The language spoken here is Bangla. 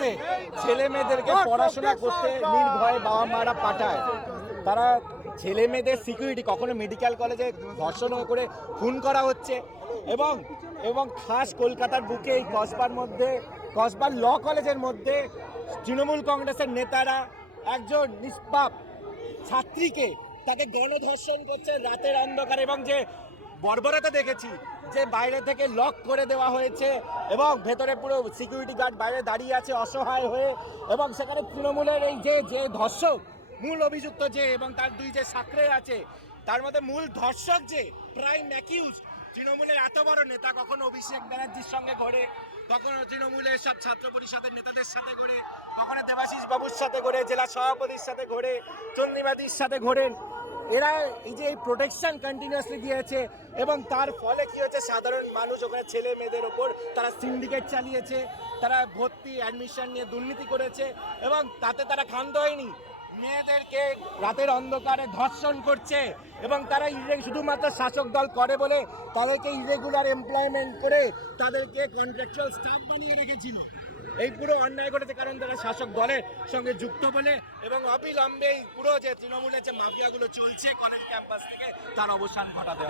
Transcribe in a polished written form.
ক্যাম্পাসে ছেলে মেয়েদেরকে পড়াশোনা করতে নির্ভয়ে বাবা মারা পাঠায়, তারা ছেলে মেয়েদের সিকিউরিটি, কখনো মেডিকেল কলেজে ধর্ষণ করে খুন করা হচ্ছে, এবং এবং খাস কলকাতার বুকে এই কসবার ল কলেজের মধ্যে তৃণমূল কংগ্রেসের নেতারা একজন নিষ্পাপ ছাত্রীকে তাকে গণধর্ষণ করছে রাতের অন্ধকারে, এবং যে বর্বরতা দেখেছি যে বাইরে থেকে লক করে দেওয়া হয়েছে এবং ভেতরে পুরো সিকিউরিটি গার্ড বাইরে দাঁড়িয়ে আছে অসহায় হয়ে, এবং সেখানে তৃণমূলের এই যে ধর্ষক মূল অভিযুক্ত যে এবং তার দুই যে সাকরে আছে, তার মধ্যে মূল ধর্ষক যে প্রাইম অ্যাকিউজ তৃণমূলের এত বড় নেতা, কখনো অভিষেক ব্যানার্জির সঙ্গে ঘোরে, কখনো তৃণমূলের সব ছাত্র পরিষদের নেতাদের সাথে ঘোরে, কখনো দেবাশিস বাবুর সাথে ঘোরে, জেলা সভাপতির সাথে ঘোরে, চন্দ্রিমাদির সাথে ঘোরেন। এরা এই যে প্রোটেকশন কন্টিনিউয়াসলি দিয়েছে, এবং তার ফলে কি হচ্ছে, সাধারণ মানুষ ওখানে ছেলে মেয়েদের ওপর তারা সিন্ডিকেট চালিয়েছে, তারা ভর্তি অ্যাডমিশন নিয়ে দুর্নীতি করেছে, এবং তাতে তারা ক্ষান্ত হয়নি, মেয়েদেরকে রাতের অন্ধকারে ধর্ষণ করছে, এবং তারা শুধুমাত্র শাসক দল করে বলে তাদেরকে ইরেগুলার এমপ্লয়মেন্ট করে তাদেরকে কন্ট্রাকচুয়াল স্টাফ বানিয়ে রেখেছিল। এই পুরো অন্যায় ঘটেছে কারণ তারা শাসক দলের সঙ্গে যুক্ত বলে, এবং অবিলম্বে পুরো যে তৃণমূলের যে মাফিয়াগুলো চলছে কলেজ ক্যাম্পাস থেকে তার অবসান ঘটাতে